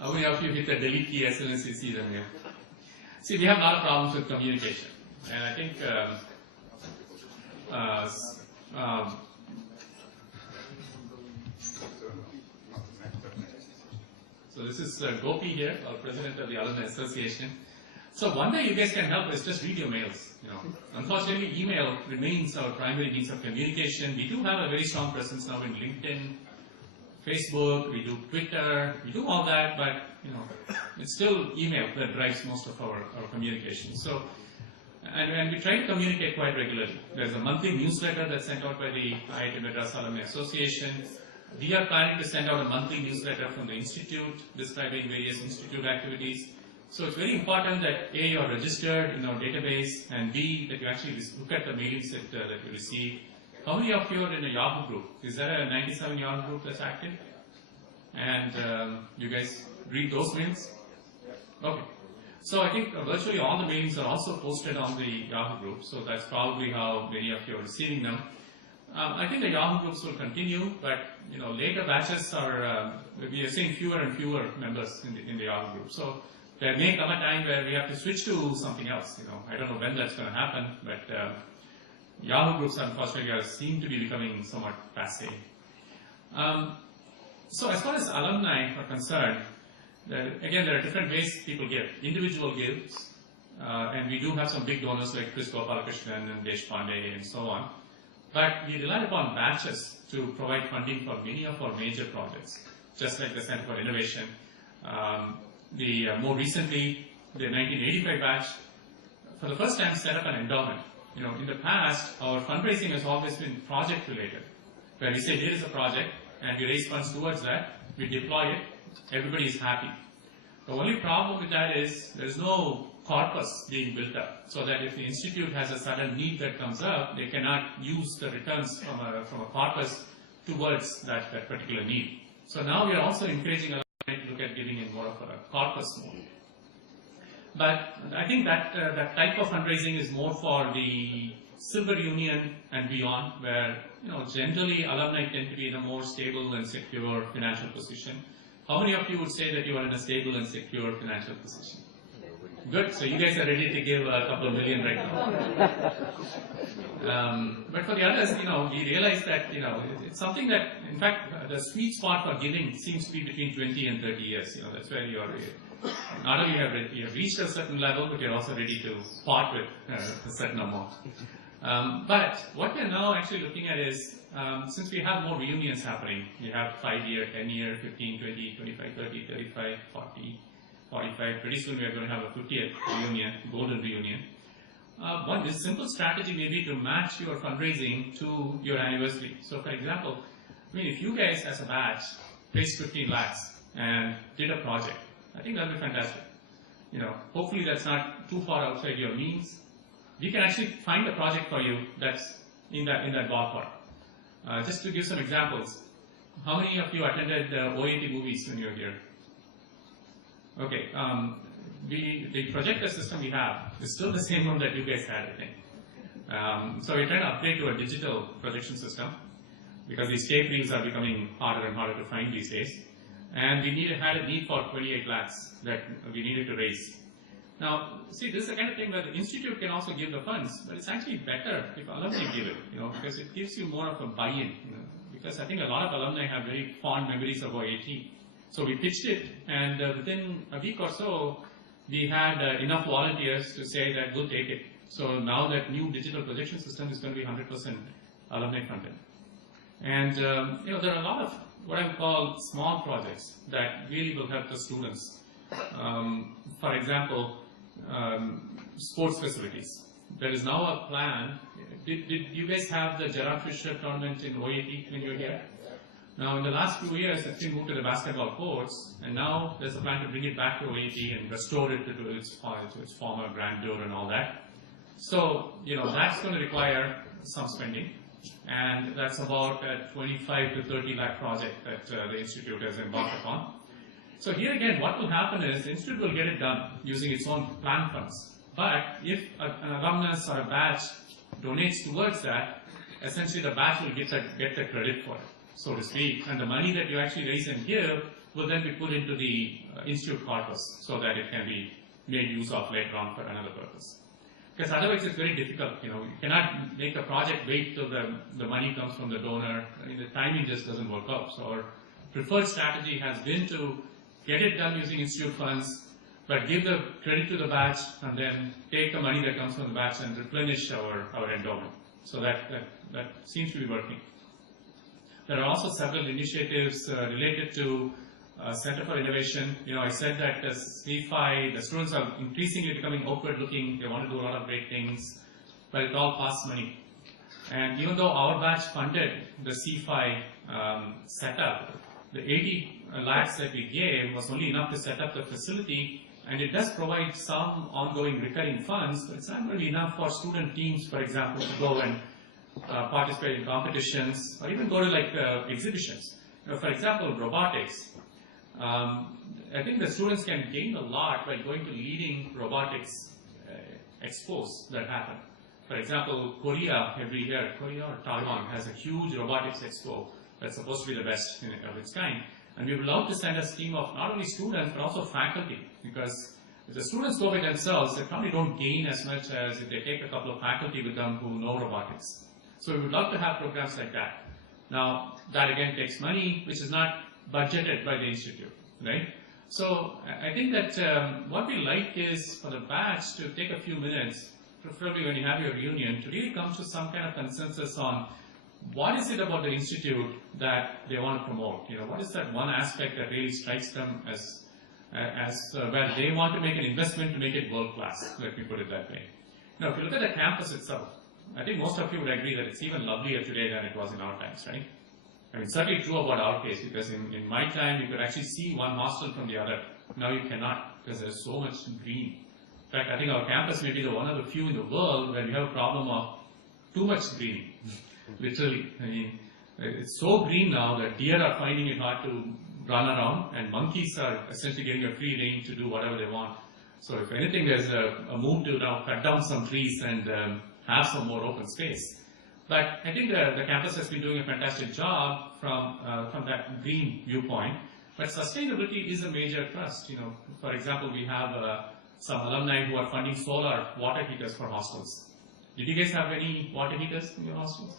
How many of you hit the delete key as soon as you see them here? See, we have a lot of problems with communication. And I think so this is Gopi here, our president of the Alumni Association. So one way you guys can help is just read your mails. Unfortunately, email remains our primary means of communication. We do have a very strong presence now in LinkedIn, Facebook, we do Twitter, we do all that, but it's still email that drives most of our communication. So, and we try to communicate quite regularly. There's a monthly newsletter that's sent out by the IITM97 Alumni Association. We are planning to send out a monthly newsletter from the Institute describing various Institute activities. So it's very important that A, you're registered in our database, and B, that you actually look at the mailings that you receive. How many of you are in a Yahoo group? Is there a 97 Yahoo group that's active? And you guys read those mails? Okay. So I think virtually all the mailings are also posted on the Yahoo group, so that's probably how many of you are receiving them. I think the Yahoo groups will continue, but later batches are, we are seeing fewer and fewer members in the Yahoo group. So there may come a time where we have to switch to something else. I don't know when that's going to happen, but Yahoo groups, unfortunately, seem to be becoming somewhat passe. So as far as alumni are concerned, again, there are different ways people give. Individual gives, and we do have some big donors like Chris Gopalakrishnan and Deshpande and so on. But we rely upon batches to provide funding for many of our major projects, just like the Center for Innovation. More recently, the 1985 batch, for the first time, set up an endowment. In the past, our fundraising has always been project-related, where we say here is a project, and we raise funds towards that, we deploy it, everybody is happy. The only problem with that is there is no corpus being built up, so that if the institute has a sudden need that comes up, they cannot use the returns from a corpus towards that particular need. So now we are also encouraging alumni to look at giving in more of a corpus mode. But I think that type of fundraising is more for the Silver Union and beyond, where generally alumni tend to be in a more stable and secure financial position. How many of you would say that you are in a stable and secure financial position? Good. So you guys are ready to give a couple of million right now. But for the others, we realize that it's something that, in fact, the sweet spot for giving seems to be between 20 and 30 years. That's where you are. Not only you have reached a certain level, but you're also ready to part with a certain amount. But what we're now actually looking at is, since we have more reunions happening, we have 5-year, 10-year, 15, 20, 25, 30, 35, 40, 45. Pretty soon we are going to have a 50th reunion, golden reunion. One simple strategy may be to match your fundraising to your anniversary. So for example, if you guys as a batch raised 15 lakhs and did a project, I think that would be fantastic. Hopefully that's not too far outside your means. We can actually find a project for you that's in that ballpark. Just to give some examples, how many of you attended OAT movies when you were here? Okay, the projector system we have is still the same one that you guys had, I think. So we're trying to upgrade to a digital projection system because these tape reels are becoming harder and harder to find these days. And we had a need for 28 lakhs that we needed to raise. Now, see, this is the kind of thing where the institute can also give the funds, but it's actually better if alumni give it, because it gives you more of a buy-in, because I think a lot of alumni have very fond memories of OAT. So we pitched it, and within a week or so, we had enough volunteers to say that we'll take it. So now that new digital projection system is going to be 100% alumni funded. And there are a lot of what I would call small projects that really will help the students. For example, sports facilities. There is now a plan. Did you guys have the Gerard Fisher tournament in OAT when you were here? Now, in the last few years, it's been moved to the basketball courts, and now there's a plan to bring it back to OAT and restore it to its former grandeur and all that. So, that's going to require some spending, and that's about a 25 to 30 lakh project that the Institute has embarked upon. So here again, what will happen is the Institute will get it done using its own plan funds. But if an alumnus or a batch donates towards that, essentially the batch will get the credit for it. so to speak, and the money that you actually raise and give will then be put into the institute corpus so that it can be made use of later on for another purpose. Because otherwise it's very difficult, you cannot make a project wait till the money comes from the donor. I mean, the timing just doesn't work out. So our preferred strategy has been to get it done using institute funds, but give the credit to the batch and then take the money that comes from the batch and replenish our endowment. So that seems to be working. There are also several initiatives related to Center for Innovation. I said that the CFI, the students are increasingly becoming outward looking. They want to do a lot of great things, but it all costs money. And even though our batch funded the CFI setup, the 80 lakhs that we gave was only enough to set up the facility, and it does provide some ongoing recurring funds, but it's not going to be enough for student teams, for example, to go and participate in competitions or even go to exhibitions. For example, robotics. I think the students can gain a lot by going to leading robotics expos that happen. For example, Korea every year, Korea or Taiwan has a huge robotics expo that's supposed to be the best of its kind. And we would love to send a team of not only students but also faculty, because if the students go by themselves, they probably don't gain as much as if they take a couple of faculty with them who know robotics. So we would love to have programs like that. Now, that again takes money, which is not budgeted by the institute, right? So I think that what we like is for the batch to take a few minutes, preferably when you have your reunion, to really come to some kind of consensus on what is it about the institute that they want to promote. What is that one aspect that really strikes them as where they want to make an investment to make it world class, let me put it that way. Now, if you look at the campus itself, I think most of you would agree that it's even lovelier today than it was in our times, right? I mean, certainly true about our case, because in my time, you could actually see one hostel from the other. Now you cannot, because there's so much green. In fact, I think our campus may be the one of the few in the world where we have a problem of too much greening, literally. I mean, it's so green now that deer are finding it hard to run around, and monkeys are essentially getting a free rein to do whatever they want. So if anything, there's a move to now cut down some trees and have some more open space. But I think the campus has been doing a fantastic job from that green viewpoint. But sustainability is a major thrust. For example, we have some alumni who are funding solar water heaters for hostels. Did you guys have any water heaters in your hostels?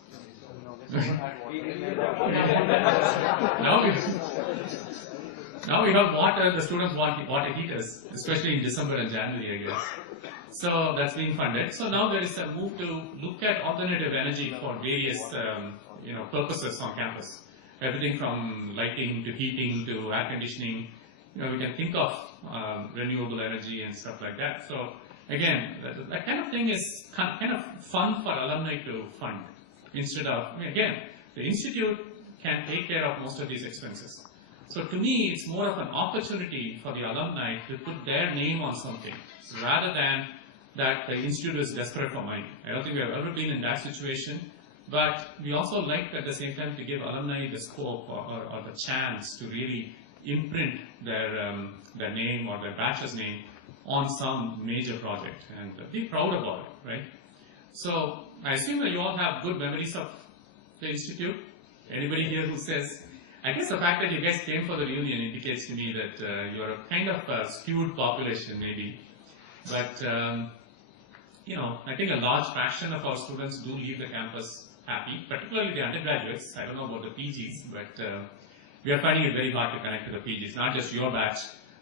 Now we have water, the students want water heaters, especially in December and January, I guess. So that's being funded. So now there is a move to look at alternative energy for various purposes on campus. Everything from lighting to heating to air conditioning. We can think of renewable energy and stuff like that. So again, that kind of thing is kind of fun for alumni to fund. Instead of, again, the institute can take care of most of these expenses. So to me, it's more of an opportunity for the alumni to put their name on something, rather than that the institute is desperate for money. I don't think we have ever been in that situation, but we also like at the same time to give alumni the scope or the chance to really imprint their name or their batch's name on some major project and be proud about it, right? So I assume that you all have good memories of the institute. Anybody here who says, I guess the fact that you guys came for the reunion indicates to me that you're a kind of a skewed population maybe. But, I think a large fraction of our students do leave the campus happy, particularly the undergraduates. I don't know about the PGs, but we are finding it very hard to connect to the PGs, not just your batch,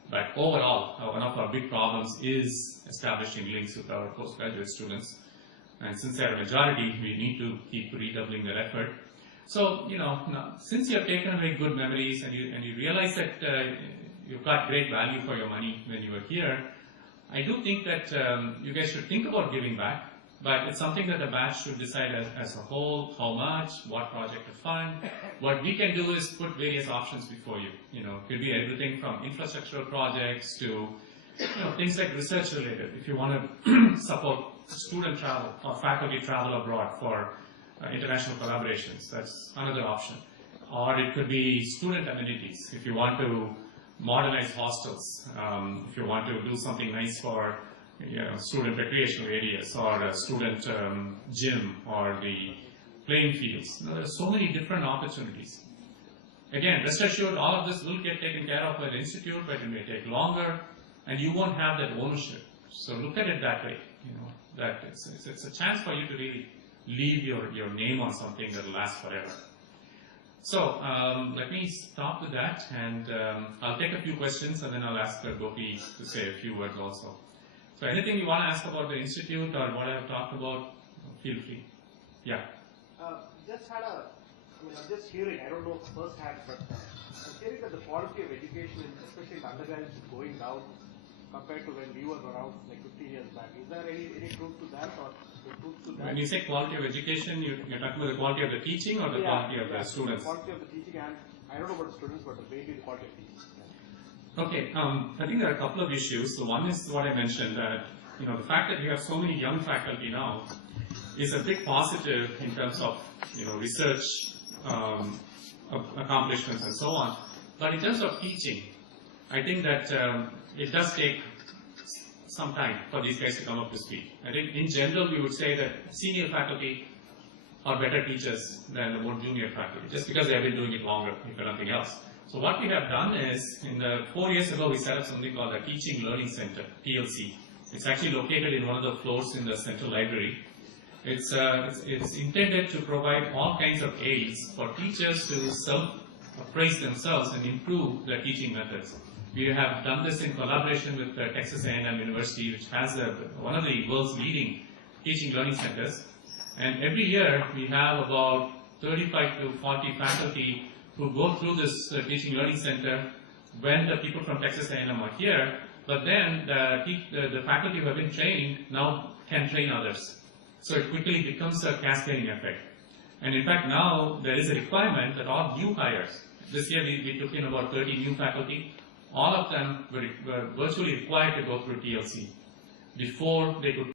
but overall, one of our big problems is establishing links with our postgraduate students. And since they're a majority, we need to keep redoubling their effort. So, since you have taken away good memories and you realize that you've got great value for your money when you were here, I do think that you guys should think about giving back, but it's something that the batch should decide as a whole, how much, what project to fund. What we can do is put various options before you. It could be everything from infrastructural projects to things like research related. If you want to support student travel or faculty travel abroad for international collaborations, that's another option. Or it could be student amenities. If you want to modernize hostels, if you want to do something nice for student recreational areas or a student gym or the playing fields. There are so many different opportunities. Again, rest assured, all of this will get taken care of by the institute, but it may take longer, and you won't have that ownership. So look at it that way, that it's a chance for you to really leave your name on something that will last forever. So let me stop with that, and I'll take a few questions, and then I'll ask Gopi to say a few words also. So anything you want to ask about the institute or what I've talked about, feel free. Yeah. Just had I'm just hearing, I don't know firsthand, but I'm hearing that the quality of education, especially in undergraduate, is going down compared to when we were around like 15 years back. Is there any truth to that, or truth to that? When you say quality of education, you're talking about the quality of the teaching or the quality of the students? The quality of the teaching, and I don't know about the students, but maybe the quality of teaching. Okay, I think there are a couple of issues. So one is what I mentioned, that the fact that we have so many young faculty now is a big positive in terms of research accomplishments and so on. But in terms of teaching, I think that it does take some time for these guys to come up to speed. I think in general we would say that senior faculty are better teachers than the more junior faculty, just because they have been doing it longer, if nothing else. So what we have done is, 4 years ago, we set up something called a Teaching Learning Center, TLC. It's actually located in one of the floors in the Central Library. It's intended to provide all kinds of aids for teachers to self-appraise themselves and improve their teaching methods. We have done this in collaboration with Texas A&M University, which has one of the world's leading teaching learning centers. And every year, we have about 35 to 40 faculty who go through this teaching learning center when the people from Texas A&M are here, but then the faculty who have been trained now can train others. So it quickly becomes a cascading effect. And in fact, now there is a requirement that all new hires, this year we took in about 30 new faculty, all of them were virtually required to go through TLC before they could